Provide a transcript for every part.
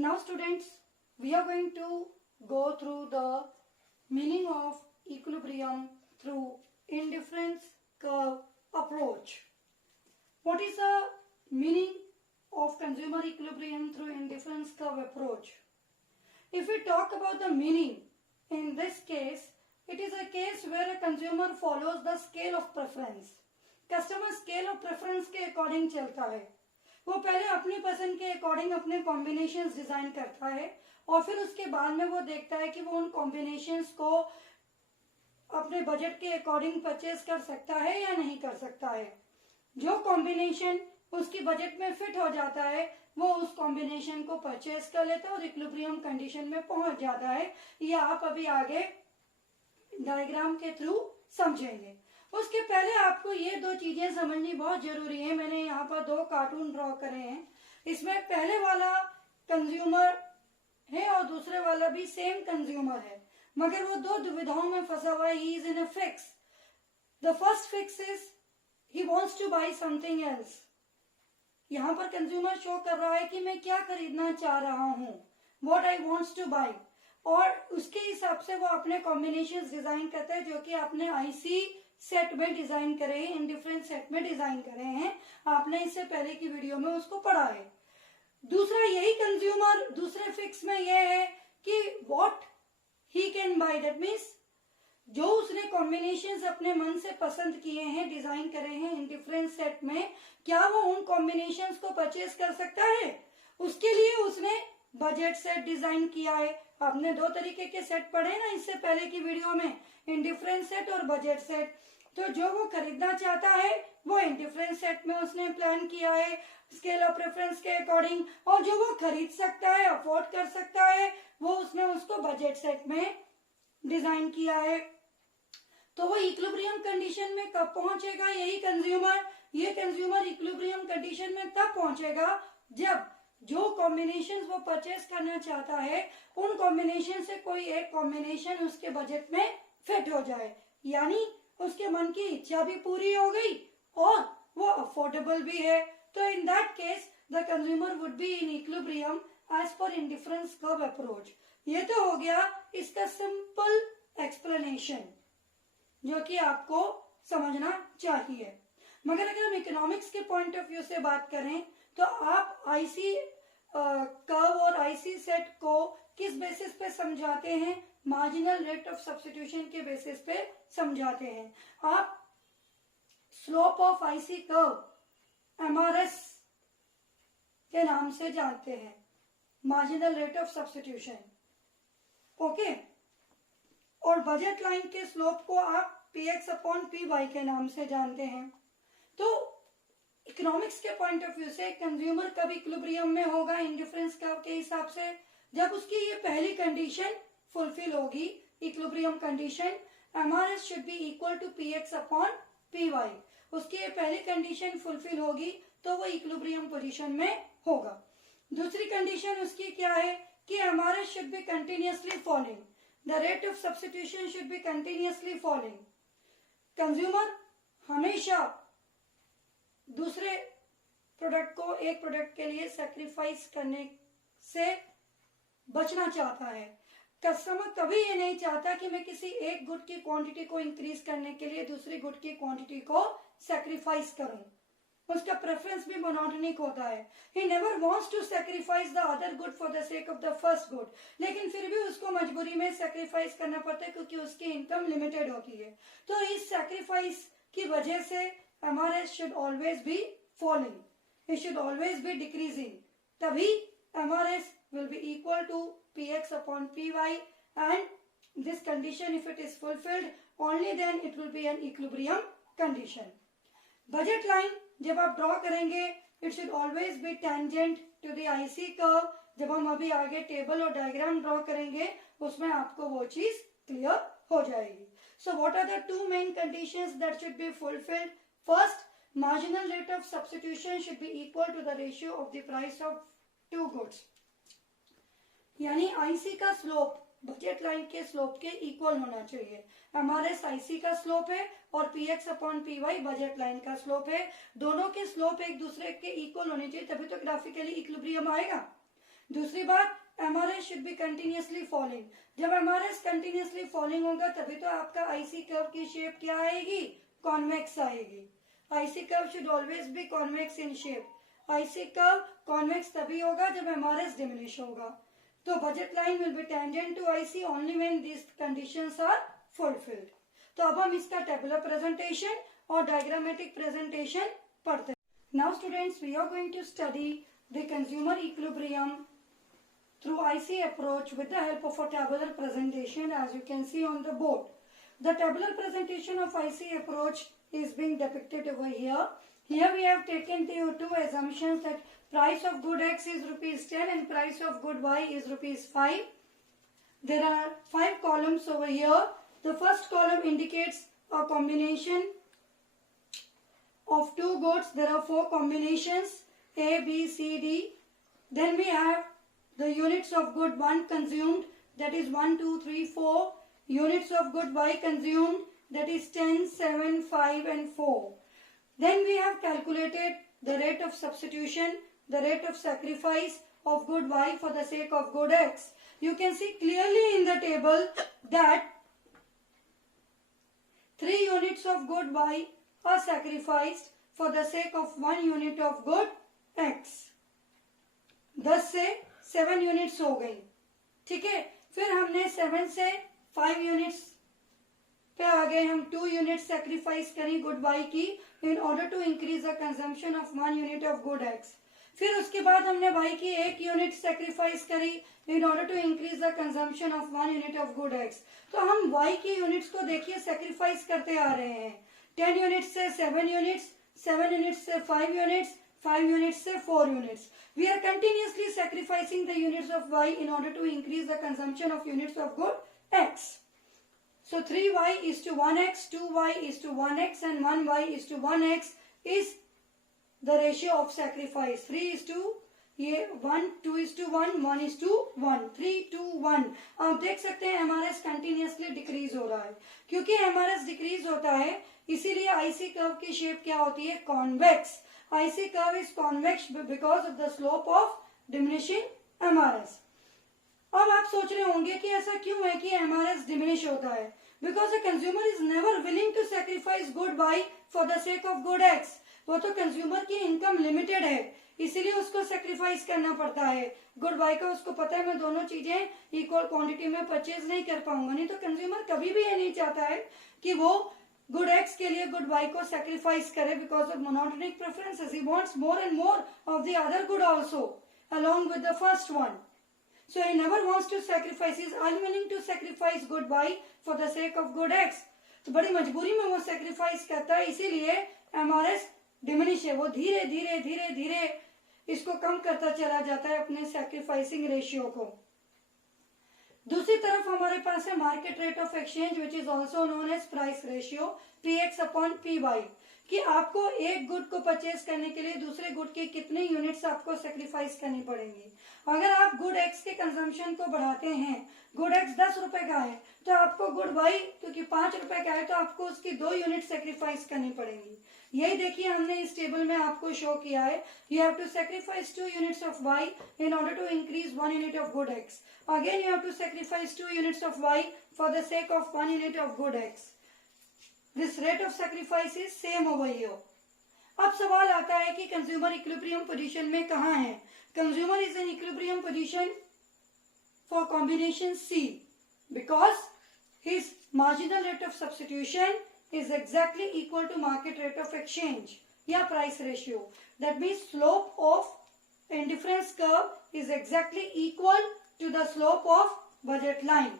Now students, we are going to go through the meaning of equilibrium through indifference curve approach. What is the meaning of consumer equilibrium through indifference curve approach? If we talk about the meaning, in this case, it is a case where a consumer follows the scale of preference. Customer scale of preference के according चलता है. वो पहले अपनी पसंद के according अपने combinations design करता है और फिर उसके बाद में वो देखता है कि वो उन कॉम्बिनेशंस को अपने बजट के अकॉर्डिंग परचेज कर सकता है या नहीं कर सकता है. जो कॉम्बिनेशन उसकी बजट में फिट हो जाता है वो उस कॉम्बिनेशन को परचेज कर लेता है और इक्विलिब्रियम कंडीशन में पहुंच जाता है. ये आप अभी आगे डायग्राम के थ्रू समझेंगे. उसके पहले आपको ये दो चीजें समझनी बहुत जरूरी है. मैंने यहाँ पर दो कार्टून ड्रॉ करे हैं. इसमें पहले वाला कंज्यूमर है और दूसरे वाला भी सेम कंज्यूमर है, मगर वो दो दुविधाओं में फंसा हुआ है. He is in a fix. The first fix is he wants to buy something else. यहाँ पर कंज्यूमर शो कर रहा है कि मैं क्या खरीदना चाह रहा हूँ, what I wants to buy, और उसके हिसाब से वो अपने कॉम्बिनेशंस डिजाइन करते हैं जो कि आपने आईसी सेट में डिजाइन करे हैं, इंडिफरेंस सेट में डिजाइन करे हैं. आपने इससे पहले की वीडियो में उसको पढ़ा है. दूसरा यही कंज्यूमर दूसरे फिक्स में यह है कि what he can bye, that means जो उसने कॉम्बिनेशंस अपने मन से पसंद किए हैं, डिजाइन करे हैं इंडिफरेंस सेट में, क्या वो उन कॉम्बिनेशंस को परचेज कर सकता है. उसके लिए उसने बजट सेट डिजाइन किया है. आपने दो तरीके के सेट पढ़े ना इससे पहले की वीडियो में, इंडिफरेंस सेट और बजट सेट. तो जो वो खरीदना चाहता है वो इंडिफरेंस सेट में उसने प्लान किया है स्केल ऑफ प्रेफरेंस के अकॉर्डिंग, और जो वो खरीद सकता है, अफोर्ड कर सकता है, वो उसने उसको बजट सेट में डिजाइन किया है. तो वो इक्विलिब्रियम कंडीशन में कब पहुंचेगा यही कंज्यूमर. ये कंज्यूमर इक्विलिब्रियम कंडीशन में तब पहुंचेगा जब जो कॉम्बिनेशन वो परचेज करना चाहता है उन कॉम्बिनेशन से कोई एक कॉम्बिनेशन उसके बजट में फिट हो जाए, यानी उसके मन की इच्छा भी पूरी हो गई और वो अफोर्डेबल भी है. तो in that case the consumer would be in equilibrium as per indifference curve approach. ये तो हो गया इसका सिंपल एक्सप्लेनेशन जो कि आपको समझना चाहिए. मगर अगर हम इकोनॉमिक्स के पॉइंट ऑफ व्यू से बात करें तो आप आईसी कर्व और आईसी सेट को किस बेसिस पे समझाते हैं, मार्जिनल रेट ऑफ सब्स्टिट्यूशन के बेसिस पे समझाते हैं. आप slope of IC curve MRS के नाम से जानते हैं, marginal rate of substitution. Okay. और बजट लाइन के स्लोप को आप पीएक्स अपॉन पी वाई के नाम से जानते हैं. तो इकोनॉमिक्स के पॉइंट ऑफ व्यू से कंज्यूमर कब इक्विलिब्रियम में होगा इंडिफरेंस कर्व के हिसाब से, जब उसकी ये पहली कंडीशन फुलफिल होगी, equilibrium condition, MRS should be equal to PX upon P Y. उसकी ये पहली कंडीशन फुलफिल होगी तो वो इक्विलिब्रियम पोजीशन में होगा. दूसरी कंडीशन उसकी क्या है कि MRS should B continuously falling, the rate of substitution should be continuously falling. Consumer हमेशा दूसरे प्रोडक्ट को एक प्रोडक्ट के लिए सैक्रिफाइस करने से बचना चाहता है. कस्टमर कभी ये नहीं चाहता कि मैं किसी एक गुड की क्वांटिटी को इंक्रीज करने के लिए दूसरी गुड की क्वांटिटी को सैक्रिफाइस करूं. उसका प्रेफरेंस भी मोनोटोनिक होता है. He never wants to sacrifice the other good for the sake of the first good, लेकिन फिर भी उसको मजबूरी में सैक्रिफाइस करना पड़ता है क्योंकि उसकी इनकम लिमिटेड होती है. तो इस सैक्रिफाइस की वजह से MRS should always be falling. It should always be decreasing. तभी MRS will be equal to PX upon PY, and this condition if it is fulfilled only then it will be an equilibrium condition. Budget line जब आप draw करेंगे it should always be tangent to the IC curve. जब हम अभी आगे table और diagram draw करेंगे उसमें आपको वो चीज क्लियर हो जाएगी. So what are the two main conditions that should be fulfilled? First, marginal rate of substitution should be equal to the ratio of the price of two goods. यानी IC का slope budget line के slope के equal होना चाहिए. MRS IC का slope है और PX upon PY budget line का स्लोप है. दोनों के स्लोप एक दूसरे के इक्वल होने चाहिए तभी तो ग्राफिकली इक्विलिब्रियम आएगा. दूसरी बात, MRS should be continuously falling. जब MRS continuously falling होगा तभी तो आपका IC कर्व की शेप क्या आएगी, कॉन्वेक्स आएगी. IC curve should always be convex in shape. IC curve convex तभी होगा जब MRS डिमिनिश होगा. तो budget line will be tangent to IC only when these conditions are fulfilled. तो अब हम इसका टेबुलर प्रेजेंटेशन और डायग्रामेटिक प्रेजेंटेशन पढ़ते हैं. Now students, we are going to study the consumer equilibrium through IC approach with the help of a tabular presentation, as you can see on the board. The tabular presentation of IC approach is being depicted over here. Here we have taken the two assumptions that price of good X is rupees 10 and price of good Y is rupees 5. There are 5 columns over here. The first column indicates a combination of two goods. There are 4 combinations, A, B, C, D. Then we have the units of good 1 consumed, that is 1, 2, 3, 4. Units of good Y consumed, that is 10, 7, 5 and 4. Then we have calculated the rate of substitution, the rate of sacrifice of good Y for the sake of good X. You can see clearly in the table that 3 units of good Y are sacrificed for the sake of 1 unit of good X. 10 से 7 units हो गई. ठीक है, फिर हमने 7 से 5 units पे आ गए. हम 2 यूनिट सेक्रीफाइस करी गुड वाई की in order to increase the consumption of 1 unit of good X. फिर उसके बाद हमने वाई की 1 यूनिट सेक्रीफाइस करी in order to increase the consumption of 1 unit of good X. तो हम वाई की यूनिट्स को देखिए सेक्रीफाइस करते आ रहे हैं. 10 यूनिट्स से 7 यूनिट्स, 7 यूनिट्स से 5 यूनिट्स, 5 units से 4 units. We are continuously sacrificing the units of Y in order to increase the consumption of units of good X. So 3Y is to 1X, 2Y is to 1X and 1Y is to 1X is the ratio of sacrifice. 3 is to 1, 2 is to 1, 1 is to 1, 3 to 1. आप देख सकते हैं MRS continuously decrease हो रहा है. क्योंकि MRS decrease होता है इसीलिए IC कर्व की शेप क्या होती है, convex. IC curve is convex because of the slope of diminishing MRS. अब आप सोच रहे होंगे कि ऐसा क्यों है कि MRS diminish होता है. Because the consumer is never willing to sacrifice good Y for the sake of good X. वो तो कंज्यूमर की इनकम लिमिटेड है, इसीलिए उसको सेक्रीफाइस करना पड़ता है. गुड बाय का उसको पता है मैं दोनों चीजें इक्वल क्वांटिटी में परचेज नहीं कर पाऊंगा. नहीं तो कंज्यूमर कभी भी ये नहीं चाहता है कि वो गुड एक्स के लिए गुड वाई को सेक्रीफाइस करे because of monotonic preferences. He wants more and more of the other good also along with the first one. So he never wants to sacrifice. He is unwilling to sacrifice good Y for the sake of good X. तो बड़ी मजबूरी में वो sacrifice करता है, इसीलिए MRS diminish है. वो धीरे धीरे धीरे धीरे इसको कम करता चला जाता है अपने सेक्रीफाइसिंग रेशियो को. दूसरी तरफ हमारे पास है market rate of exchange which is also known as price ratio PX upon PY, कि आपको एक गुड को परचेज करने के लिए दूसरे गुड के कितने यूनिट्स आपको सेक्रीफाइस करनी पड़ेंगी. अगर आप गुड एक्स के कंजम्पशन को बढ़ाते हैं, गुड एक्स 10 रुपए का है तो आपको गुड वाई क्योंकि 5 रुपए का है तो आपको उसकी 2 यूनिट सेक्रीफाइस करनी पड़ेंगी. यही देखिए हमने इस टेबल में आपको शो किया है. You have to sacrifice 2 units of Y in order to increase 1 unit of good X. Again you have to sacrifice 2 units of Y for the sake of 1 unit of good X. This rate of sacrifice is same over here. अब सवाल आता है कि consumer equilibrium position में कहाँ है. Consumer is in equilibrium position for combination C because his marginal rate of substitution is exactly equal to market rate of exchange या price ratio. That means slope of indifference curve is exactly equal to the slope of budget line.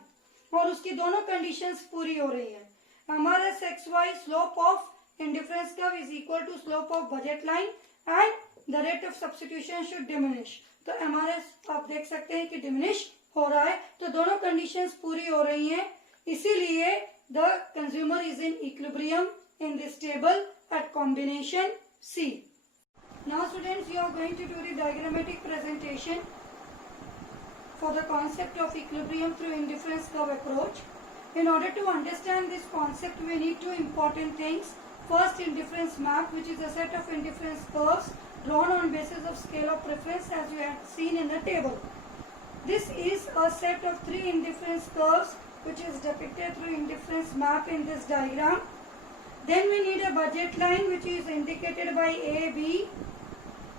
और उसकी दोनों conditions पूरी हो रही है. हमारा XY slope of indifference curve is equal to slope of budget line and the rate of substitution should diminish. तो MRS आप देख सकते हैं कि diminish हो रहा है. तो दोनों conditions पूरी हो रही हैं, इसीलिए the consumer is in equilibrium in this table at combination C. Now students, you are going to do the diagrammatic presentation for the concept of equilibrium through indifference curve approach. In order to understand this concept, we need two important things. First, indifference map, which is a set of indifference curves drawn on basis of scale of preference as you have seen in the table. This is a set of three indifference curves which is depicted through indifference map in this diagram. Then we need a budget line which is indicated by A, B.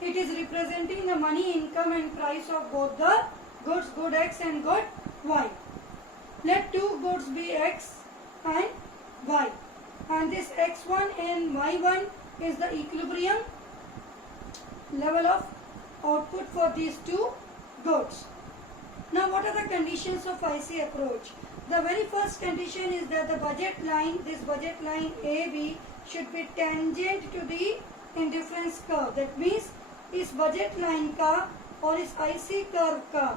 It is representing the money, income and price of both the goods, good X and good Y. Let two goods be X and Y. And this X1 and Y1 is the equilibrium level of output for these two goods. Now what are the conditions of IC approach? The very first condition is that the budget line, this budget line AB should be tangent to the indifference curve. That means इस budget line का और इस IC curve का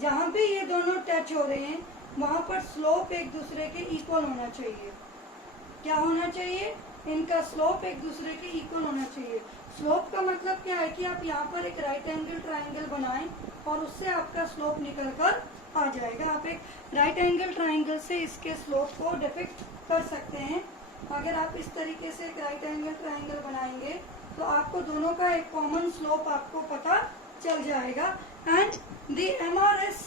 जहाँ भी ये दोनों touch हो रहे हैं वहाँ पर स्लोप एक दूसरे के इक्वल होना चाहिए. क्या होना चाहिए? इनका स्लोप एक दूसरे के इक्वल होना चाहिए. स्लोप का मतलब क्या है कि आप यहाँ पर एक राइट एंगल ट्राइंगल बनाएं और उससे आपका स्लोप निकल कर आ जाएगा. आप एक राइट एंगल ट्राइंगल से इसके स्लोप को डिपिक्ट कर सकते हैं. अगर आप इस तरीके से एक राइट एंगल ट्राइंगल बनाएंगे तो आपको दोनों का एक कॉमन स्लोप आपको पता चल जाएगा. And the MRS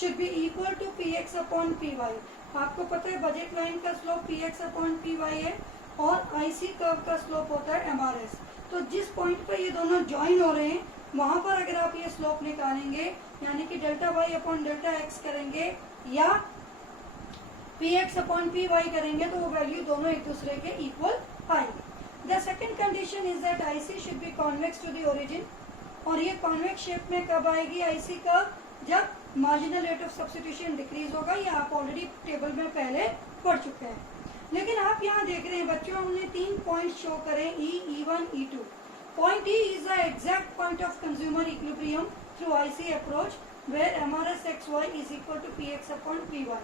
should be equal to PX upon PY. आपको पता है बजट लाइन का स्लोप PX अपॉन PY है और IC कर्व का स्लोप होता है MRS. तो जिस पॉइंट पर ये दोनों ज्वाइन हो रहे हैं वहां पर अगर आप ये स्लोप निकालेंगे यानी कि delta Y upon delta X करेंगे या PX अपॉन PY करेंगे तो वो वैल्यू दोनों एक दूसरे के इक्वल आएंगे. The second condition is that IC should be convex to the origin. और ये कॉन्वेक्स शेप में कब आएगी IC का? जब marginal rate of substitution decrease होगा. ये आप ऑलरेडी टेबल में पहले पढ़ चुके हैं. लेकिन आप यहाँ देख रहे हैं बच्चों हमने 3 पॉइंट शो करें E, E1, E2. Point E is the exact point of consumer equilibrium through IC approach where MRS XY is equal to PX upon PY.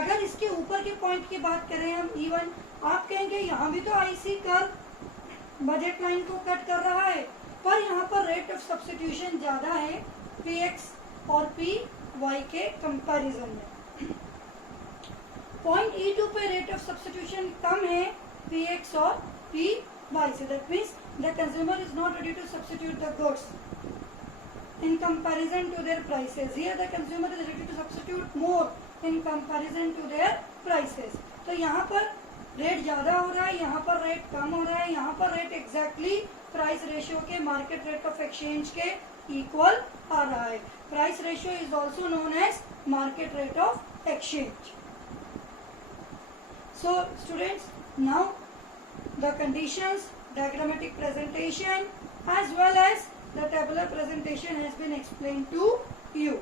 अगर इसके ऊपर के पॉइंट की बात करें हम E1, आप कहेंगे यहाँ भी तो IC कर्व बजट लाइन को कट कर रहा है पर यहाँ पर रेट ऑफ सब्स्टिट्यूशन ज्यादा है PX और PY के कंपैरिजन में. पॉइंट E2 पे रेट ऑफ सब्स्टिट्यूशन कम है PX और PY से. That means the consumer is not ready to substitute the goods in comparison to their prices. Here the consumer is ready to substitute more in comparison to their prices. तो यहाँ पर rate ज्यादा हो रहा है, यहाँ पर रेट कम हो रहा है, यहाँ पर रेट एग्जैक्टली प्राइस रेशियो के मार्केट रेट ऑफ एक्सचेंज के इक्वल आ रहा है. Price ratio is also known as market rate of exchange. So students, now the conditions, diagrammatic presentation as well as the tabular presentation has been explained to you.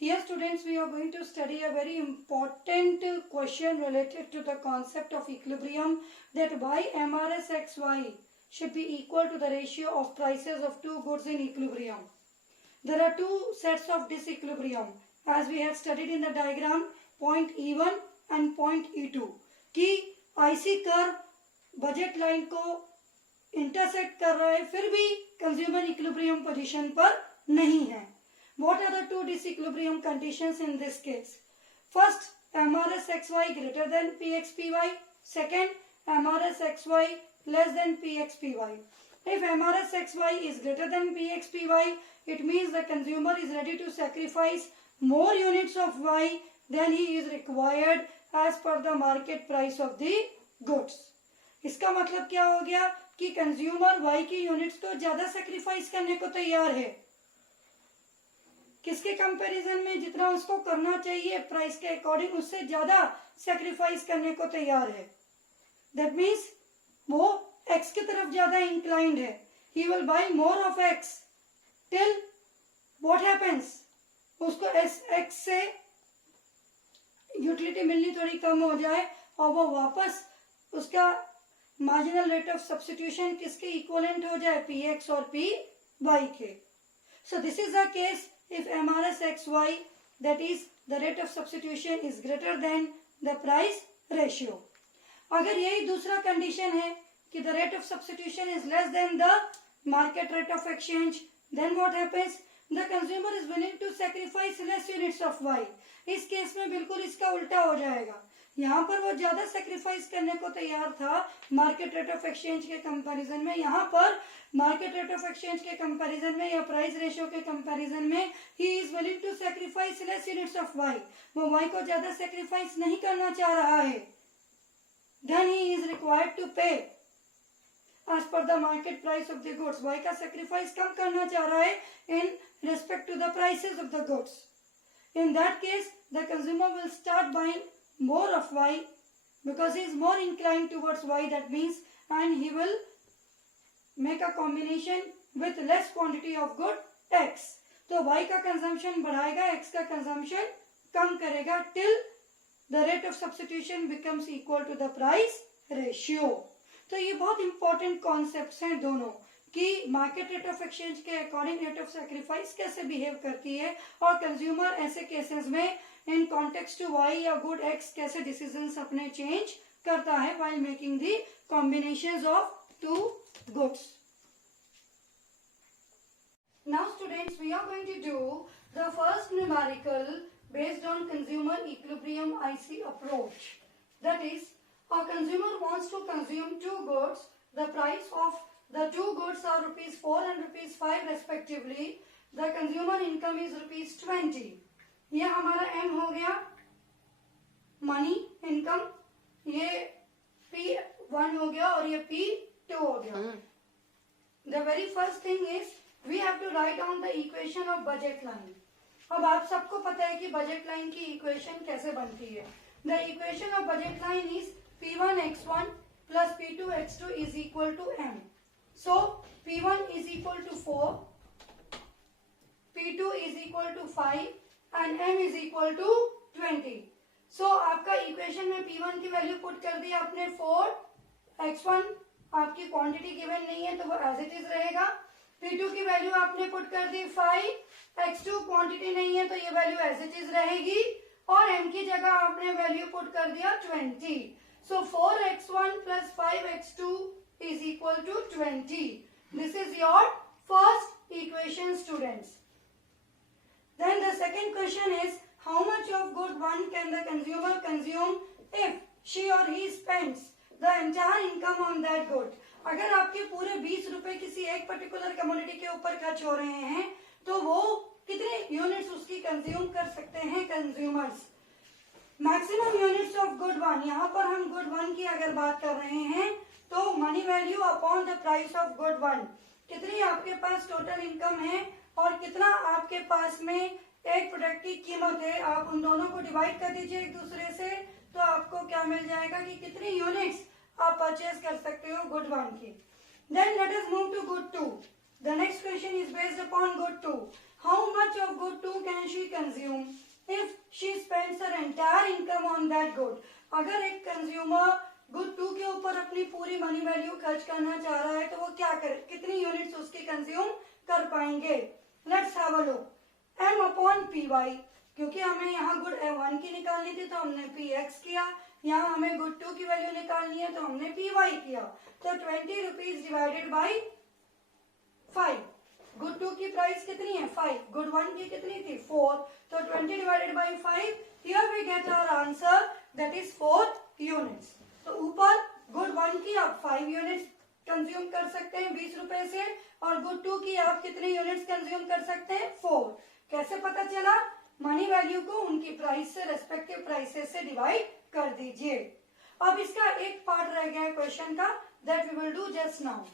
Here students, we are going to study a very important question related to the concept of equilibrium, that why MRS XY should be equal to the ratio of prices of two goods in equilibrium. There are two sets of disequilibrium as we have studied in the diagram, point E1 and point E2. कि IC curve budget line को intersect कर रहा है फिर भी consumer equilibrium position पर नहीं है. What are the two disequilibrium conditions in this case? First, MRS XY greater than PX PY. Second, MRS XY less than PX PY. If MRS XY is greater than PX PY, it means the consumer is ready to sacrifice more units of Y than he is required as per the market price of the goods. इसका मतलब क्या हो गया कि consumer Y की units तो ज्यादा sacrifice करने को तैयार है. किसके कंपैरिजन में? जितना उसको करना चाहिए प्राइस के अकॉर्डिंग उससे ज्यादा सेक्रीफाइस करने को तैयार है. दैट मीन्स वो X की तरफ ज्यादा इंक्लाइंड है. He will buy more of X till what happens, उसको X से यूटिलिटी मिलनी थोड़ी कम हो जाए और वो वापस उसका मार्जिनल रेट ऑफ सब्स्टिट्यूशन किसके इक्वलेंट हो जाए? PX और PY के. So this is the case if MRS XY, that is the rate of substitution, is greater than the price ratio. अगर यही दूसरा कंडीशन है कि the rate of substitution is less than the market rate of exchange, then what happens? The consumer is willing to sacrifice less units of Y. इस case में बिल्कुल इसका उल्टा हो जाएगा. यहाँ पर वो ज्यादा सेक्रीफाइस करने को तैयार था मार्केट रेट ऑफ एक्सचेंज के कंपैरिजन में। यहाँ पर मार्केट रेट ऑफ एक्सचेंज के कंपैरिजन में या प्राइस रेशियो के कंपैरिजन में he is willing to sacrifice less units of Y, वो वाई को ज्यादा सेक्रीफाइस नहीं करना चाह रहा है। Then he is required to pay as per the market price of the goods, y का sacrifice कम करना चाह रहा है in respect to the prices of the goods. In that case, the consumer will start buying more of y because he is more inclined towards y, that means, and he will make a combination with less quantity of good x. तो y का consumption बढ़ाएगा, x का consumption कम करेगा till the rate of substitution becomes equal to the price ratio. तो ये बहुत important concepts हैं दोनों, कि मार्केट रेट ऑफ एक्सचेंज के अकॉर्डिंग रेट ऑफ सैक्रिफाइस कैसे बिहेव करती है और कंज्यूमर ऐसे केसेस में इन कॉन्टेक्स्ट टू वाई या गुड एक्स कैसे डिसीजंस अपने चेंज करता है while making the combinations of two goods. Now students, we are going to do the first numerical based on consumer equilibrium IC approach. That is, a consumer wants to consume two goods. The price of the two goods are rupees 4 and rupees 5 respectively. The consumer income is rupees 20. ये हमारा M हो गया money income, ये P1 हो गया और ये P2 हो गया. The very first thing is we have to write down the equation of budget line. अब आप सबको पता है कि बजट लाइन की इक्वेशन कैसे बनती है. The equation of budget line is P1 x1 plus P2 x2 is equal to M. So P1 is equal to 4, P2 is equal to 5 and M is equal to 20. So आपका equation में P1 की value put कर दी आपने 4, x1 आपकी quantity given नहीं है तो वो एज इट इज रहेगा. P2 की वैल्यू आपने पुट कर दी 5, x2 क्वांटिटी नहीं है तो ये वैल्यू एज इट इज रहेगी और M की जगह आपने वैल्यू पुट कर दिया 20. So 4x1 plus 5x2 is equal to 20. This is your first equation, students. Then the second question is, how much of good one can the consumer consume if she or he spends the entire income on that good? अगर आपके पूरे 20 रुपए किसी एक particular commodity के ऊपर खर्च हो रहे हैं तो वो कितने यूनिट्स उसकी कंज्यूम कर सकते हैं consumers. Maximum units of good one, यहाँ पर हम गुड वन की अगर बात कर रहे हैं तो money value upon the price of good one, कितनी आपके पास टोटल इनकम है और कितना आपके पास में एक प्रोडक्ट की कीमत है, आप उन दोनों को डिवाइड कर दीजिए एक दूसरे से तो आपको क्या मिल जाएगा कि कितनी यूनिट्स आप परचेज कर सकते हो गुड वन की. Then let us move to good two. The next question is based upon good two. How much of good two can she consume if she spends her entire income on that good? अगर एक consumer good to के ऊपर अपनी पूरी money value खर्च करना चाह रहा है तो वो क्या करे, कितनी यूनिट्स उसकी कंज्यूम कर पाएंगे. Let's have a look. M upon P Y, क्योंकि हमें यहाँ गुड वन की निकालनी थी तो हमने पी एक्स किया, यहाँ हमें गुड टू की वैल्यू निकालनी है तो हमने पी वाई किया. तो 20 rupees divided by 5. Good two की प्राइस कितनी है 5, गुड वन की कितनी थी 4, तो 20 divided by 5. Here we get our answer that is 4 units. तो ऊपर गुड वन की आप 5 यूनिट्स कंज्यूम कर सकते हैं 20 रुपए से और गुड टू की आप कितने यूनिट्स कंज्यूम कर सकते हैं 4. कैसे पता चला? मनी वैल्यू को उनकी प्राइस से रेस्पेक्टिव प्राइसेस से डिवाइड कर दीजिए. अब इसका एक पार्ट रह गया है क्वेश्चन का, that we will do just now.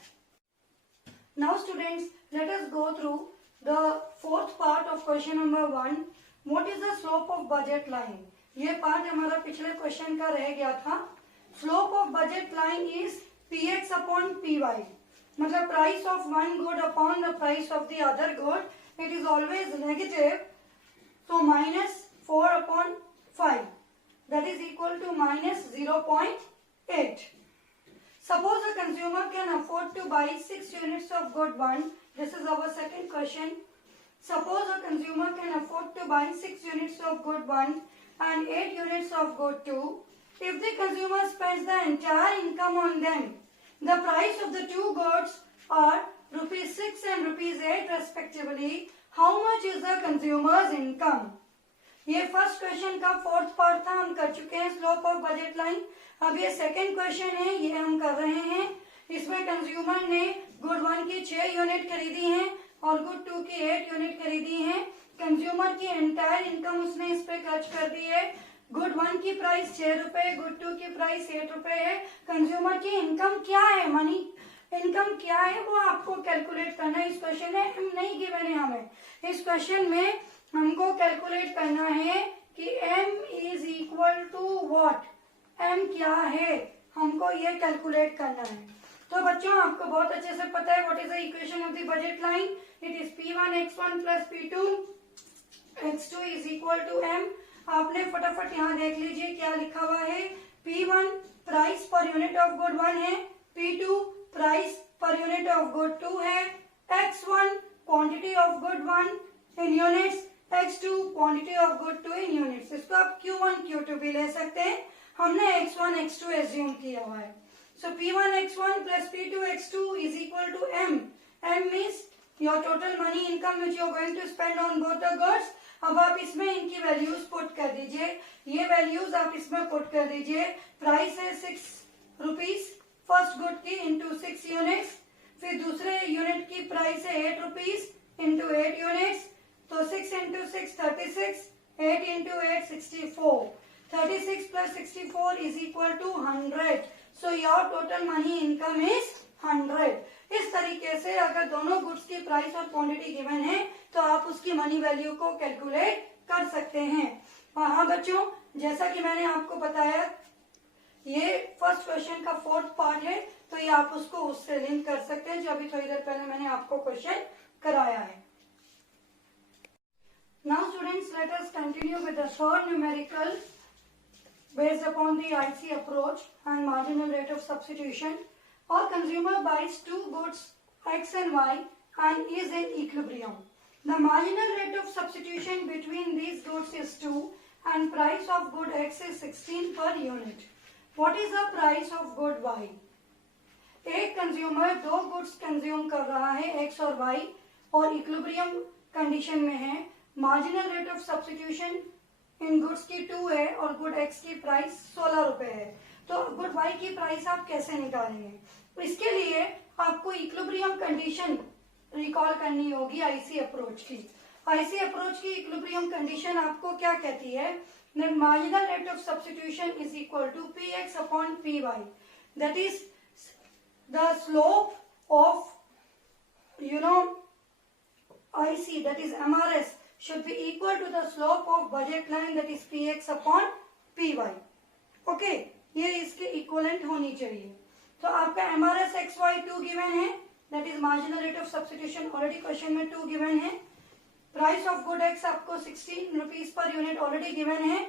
Now students, let us go through the fourth part of question number 1. What is the slope of budget line? ये पार्ट हमारा पिछले क्वेश्चन का रह गया था. Slope of budget line is px upon py. मतलब price of one good upon the price of the other good. It is always negative. So minus 4 upon 5. That is equal to minus 0.8. Suppose a consumer can afford to buy 6 units of good one. This is our second question. Suppose a consumer can afford to buy 6 units of good one and 8 units of good two. If the consumer spends the entire income on them, the price of the two goods are rupees 6 and rupees 8 respectively. How much is the consumer's income? ये first question का fourth part था, हम कर चुके हैं slope of budget line. अब ये second question है, ये हम कर रहे हैं। इसमें कंज्यूमर ने गुड 1 की 6 यूनिट खरीदी हैं और गुड 2 की 8 यूनिट खरीदी हैं। कंज्यूमर की एंटायर इनकम उसने इस पे खर्च कर दी है। गुड 1 की प्राइस 6 रुपए, गुड 2 की प्राइस 8 रुपए है। कंज्यूमर की इनकम क्या है, मनी इनकम क्या है, वो आपको कैलकुलेट करना है। इस क्वेश्चन में एम नहीं गिवन है हमें, इस क्वेश्चन में हमको कैलकुलेट करना है कि M is equal to what, M क्या है, हमको ये कैलकुलेट करना है। तो बच्चों आपको बहुत अच्छे से पता है what is the equation of the budget line. It is P1 x1 plus P2 x2 is equal to m। आपने फटाफट यहाँ देख लीजिए क्या लिखा हुआ है। P1 price per unit of good 1 है, P2 price per unit of good 2 है, x1 quantity of good 1 in units, x2 quantity of good 2 in units. इसको आप Q1 Q2 भी ले सकते हैं, हमने x1 x2 एज्यूम किया हुआ है। So P1 x1 plus P2 x2 is equal to M. M means your total money income which you are going to spend on both the goods. अब आप इसमें इनकी वैल्यूज पुट कर दीजिए, ये वैल्यूज आप इसमें पुट कर दीजिए। प्राइस है 6 रुपीज फर्स्ट गुड की इंटू 6 यूनिट्स, फिर दूसरे यूनिट की प्राइस है 8 रुपीज इंटू 8 यूनिट्स, तो 6 into 6 36, 8 into 8 64, 36 plus 64 is equal to 100. So your total money income is 100. इस तरीके से अगर दोनों गुड्स की प्राइस और क्वांटिटी गिवन है तो आप उसकी मनी वैल्यू को कैलकुलेट कर सकते हैं। हाँ बच्चों, जैसा कि मैंने आपको बताया ये फर्स्ट क्वेश्चन का फोर्थ पार्ट है, तो ये आप उसको उससे लिंक कर सकते हैं जो अभी थोड़ी देर पहले मैंने आपको क्वेश्चन कराया है। Now students, let us continue with the third numerical based upon the IC approach and marginal rate of substitution. A consumer buys two goods X and Y and is in equilibrium. The marginal rate of substitution between these goods is 2 and price of good X is 16 per unit. What is the price of good Y? एक consumer दो goods consume कर रहा है X और Y और equilibrium condition में है। Marginal rate of substitution in goods की 2 है और गुड X की प्राइस 16 रुपए है। तो गुड Y की प्राइस आप कैसे निकालेंगे? तो इसके लिए आपको इक्विलिब्रियम कंडीशन रिकॉल करनी होगी आईसी अप्रोच की। आईसी अप्रोच की इक्विलिब्रियम कंडीशन आपको क्या कहती है? Marginal rate of substitution is equal to Px upon Py, that is the slope of IC, that is MRS, should be equal to the slope of budget line, that is Px upon Py. Okay, ये इसके equivalent होनी चाहिए। तो आपका MRS XY 2 given है, that is marginal rate of substitution already question में 2 given है। Price of good X आपको 16 rupees per unit already given है।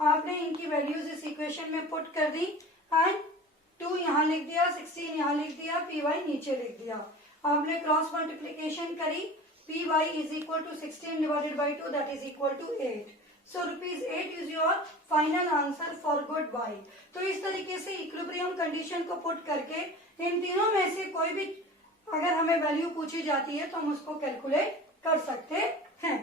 आपने इनकी वैल्यूज इस इक्वेशन में पुट कर दी एंड 2 यहाँ लिख दिया, 16 यहाँ लिख दिया, Py नीचे लिख दिया। आपने क्रॉस मल्टीप्लीकेशन करी, Py is equal to 16 divided by 2, that is equal to 8. So rupees 8 is your final answer for good Y. तो इस तरीके से इक्विलिब्रियम कंडीशन को पुट करके इन तीनों में से कोई भी अगर हमें वैल्यू पूछी जाती है तो हम उसको कैलकुलेट कर सकते हैं।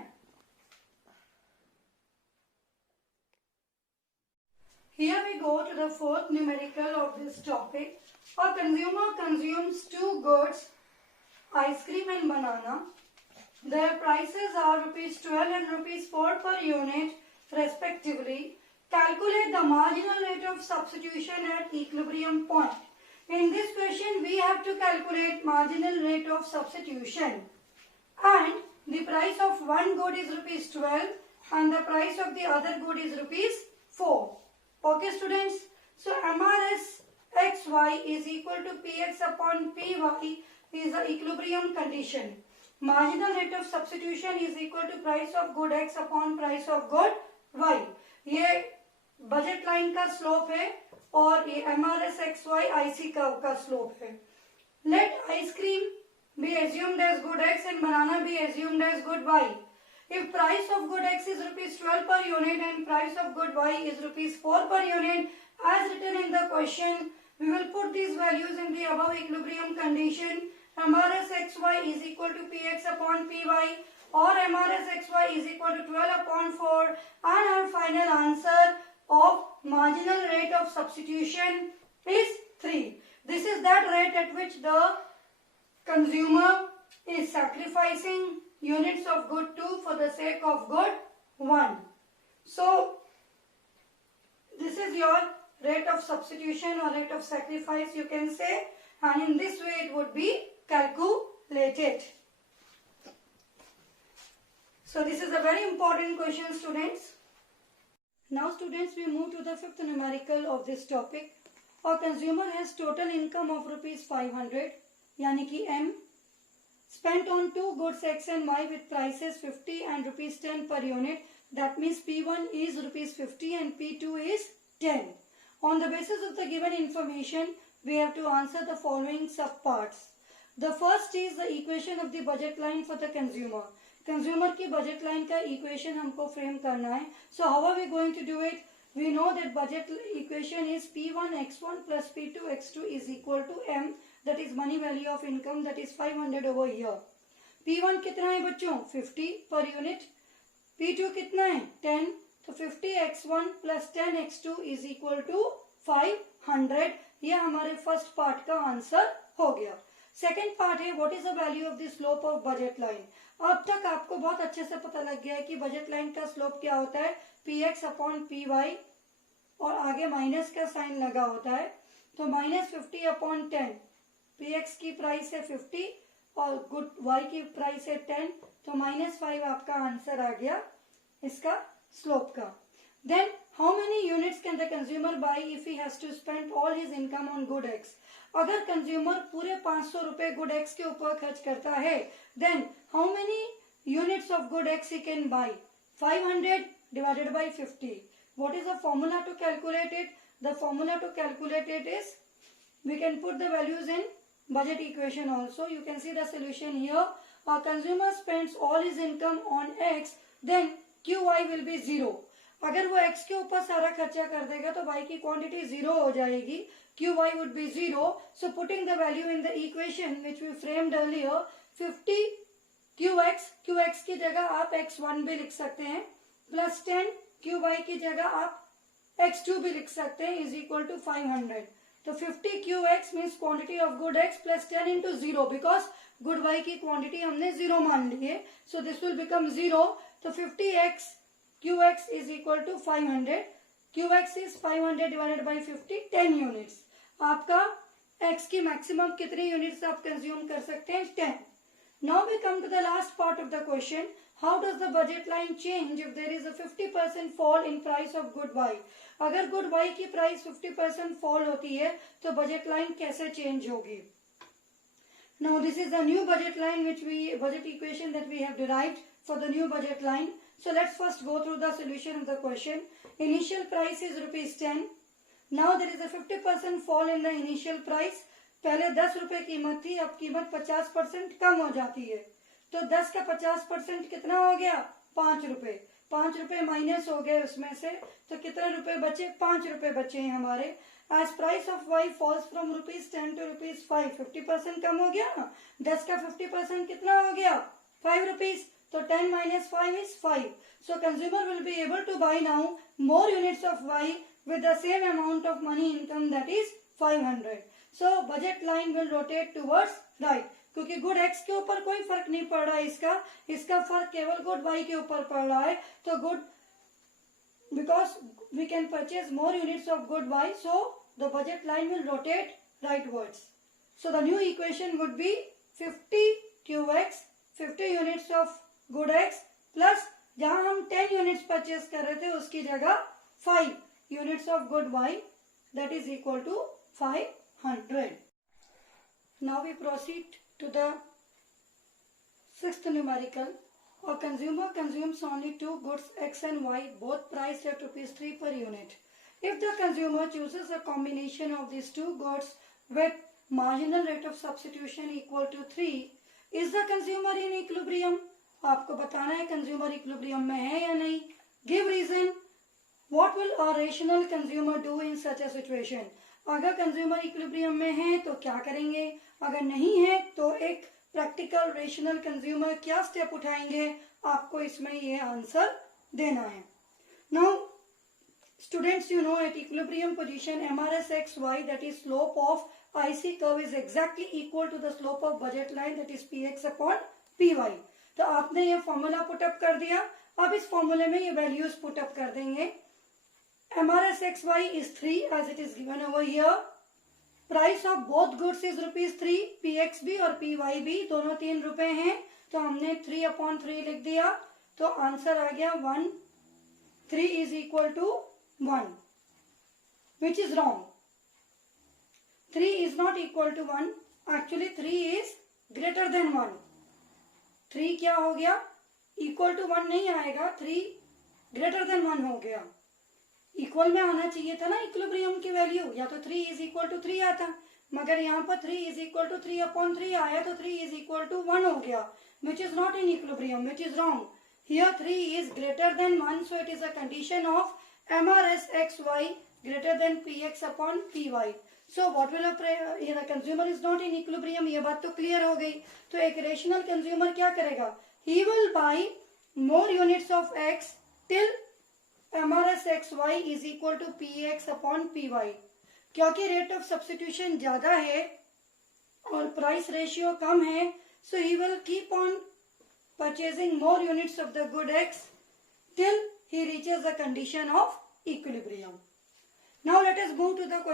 Here we go to the fourth numerical of this topic. A consumer consumes 2 goods, ice cream and banana. Their prices are rupees 12 and rupees 4 per unit respectively. Calculate the marginal rate of substitution at equilibrium point. In this question, we have to calculate marginal rate of substitution. And the price of one good is rupees 12 and the price of the other good is rupees 4. Okay students, so MRS XY is equal to Px upon Py is the equilibrium condition. Marginal rate of substitution is equal to price of good X upon price of good Y. ये budget line का slope है और ये MRS XY IC curve का slope है। Let ice cream be assumed as good X and banana be assumed as good Y. If price of good X is rupees 12 per unit and price of good Y is rupees 4 per unit, as written in the question, we will put these values in the above equilibrium condition. MRS XY is equal to Px upon Py or MRSXY is equal to 12/4, and our final answer of marginal rate of substitution is 3. This is that rate at which the consumer is sacrificing units of good 2 for the sake of good 1. So this is your rate of substitution or rate of sacrifice, you can say, and in this way it would be calculated. So this is a very important question, students. Now students, we move to the fifth numerical of this topic. A consumer has total income of rupees 500, yani ki M, spent on two goods X and Y with prices 50 and rupees 10 per unit. That means P1 is rupees 50 and P2 is 10. On the basis of the given information, we have to answer the following subparts. The first is the equation of the budget line for the consumer. Consumer की budget line का equation हमको frame करना है. So how are we going to do it? We know that budget equation is P1 X1 plus P2 X2 is equal to M, that is money value of income, that is 500 over here. P1 कितना है बच्चों? 50 per unit. P2 कितना है? 10. तो 50x1 plus 10x2 is equal to 500. ये हमारे first part का answer हो गया. सेकेंड पार्ट है what is the value of the slope of budget line. अब तक आपको बहुत अच्छे से पता लग गया है कि बजट लाइन का स्लोप क्या होता है, px अपॉन py, और आगे माइनस का साइन लगा होता है. तो -50 अपॉन 10, px की प्राइस है 50 और गुड y की प्राइस है 10, तो -5 आपका आंसर आ गया इसका स्लोप का. Then how many units can the consumer buy if he has to spend all his income on good X. अगर कंज्यूमर पूरे 500 रुपए गुड एक्स के ऊपर खर्च करता है, then how many units of good X he can buy? 500 divided by 50. What is the formula to calculate it? The formula to calculate it is, we can put the values in budget equation also. You can see the solution here. A consumer spends all his income on X, then QY will be 0. अगर वो X के ऊपर सारा खर्चा कर देगा तो Y की क्वांटिटी 0 हो जाएगी. QY would be 0. So putting the value in the equation which we framed earlier, 50 QX की जगह आप X1 भी लिख सकते हैं, प्लस 10 QY की जगह आप X2 भी लिख सकते हैं, इज इक्वल टू 500. तो 50 QX means quantity of good X plus 10 into 0, because good Y की क्वांटिटी हमने 0 मान ली है. So this will become 0. तो 50x QX is equal to 500. QX is 500 divided by 50, 10 units. आपका X की मैक्सिमम कितनी units आप कंज्यूम कर सकते हैं? 10. Now we come to the last part of the question. How does the budget line change if there is a 50% fall in price of good Y? अगर good Y की price 50% fall होती है तो budget line कैसे change होगी? Now this is the new budget line budget equation that we have derived for the new budget line. So let's first go through the solution of the question. Initial price is rupees 10. Now there is a 50% fall in the initial price. पहले 10 रुपए कीमत थी, अब कीमत 50% कम हो जाती है. तो 10 का 50% कितना हो गया? 5 रुपए. 5 रुपए माइनस हो गए उसमें से, तो कितने रुपए बचे? 5 रुपए बचे हैं हमारे. As price of Y falls from rupees 10 to rupees 5, 50% कम हो गया ना. 10 का 50% कितना हो गया? 5 rupees. So 10 minus 5 is 5. So consumer will be able to buy now more units of Y with the same amount of money income, that is 500. So budget line will rotate towards right. क्योंकि good X के ऊपर कोई फर्क नहीं पड़ रहा है इसका फर्क केवल गुड Y के ऊपर पड़ रहा है. तो good, because we can purchase more units of good Y, so the budget line will rotate rightwards. So the new equation would be 50 QX, 50 units of good X plus जहां हम 10 units purchase कर रहे थे उसकी जगह 5 units of good Y, that is equal to 500. Now we proceed to the sixth numerical. A consumer consumes only two goods X and Y, both priced at ₹3 per unit. If the consumer chooses a combination of these two goods with marginal rate of substitution equal to 3, is the consumer in equilibrium? आपको बताना है consumer equilibrium में है या नहीं. Give reason. What will a rational consumer do in such a situation. अगर consumer equilibrium में है तो क्या करेंगे, अगर नहीं है तो एक प्रैक्टिकल रेशनल कंज्यूमर क्या स्टेप उठाएंगे, आपको इसमें ये आंसर देना है. Now students, you know at equilibrium position MRSXY, that is slope of IC curve, is exactly equal to the slope of budget line, that is PX upon PY. तो आपने ये फॉर्मूला पुटअप कर दिया. अब इस फॉर्मूले में ये वैल्यूज पुटअप कर देंगे. MRSXY is 3 as it is given over here. Price of both goods is ₹3. PXB और PYB दोनों 3 रुपए हैं, तो हमने 3/3 लिख दिया. तो आंसर आ गया 1. 3 is equal to 1, which is wrong. 3 is not equal to 1. Actually 3 is greater than 1. 3 क्या हो गया, इक्वल टू 1 नहीं आएगा, 3 ग्रेटर देन 1 हो गया. इक्वल में आना चाहिए था ना इक्विलिब्रियम की वैल्यू, या तो 3 इज इक्वल टू 3 आता, मगर यहाँ पर 3 इज इक्वल टू 3/3 आया, तो 3 इज इक्वल टू 1 हो गया, which is not in equilibrium, which is wrong. Here 3 is greater than 1, so it is a condition of MRSXY greater than PX upon PY. So what will the consumer is not in equilibrium, ये बात तो clear हो गई. तो एक rational consumer क्या करेगा, he will buy more units of X till MRSXY is equal to PX upon PY. क्योंकि रेट ऑफ सब्स्टिट्यूशन ज्यादा है और प्राइस रेशियो कम है, so he will keep on purchasing more units of the good X till he reaches the condition of equilibrium. Now let us move to the question.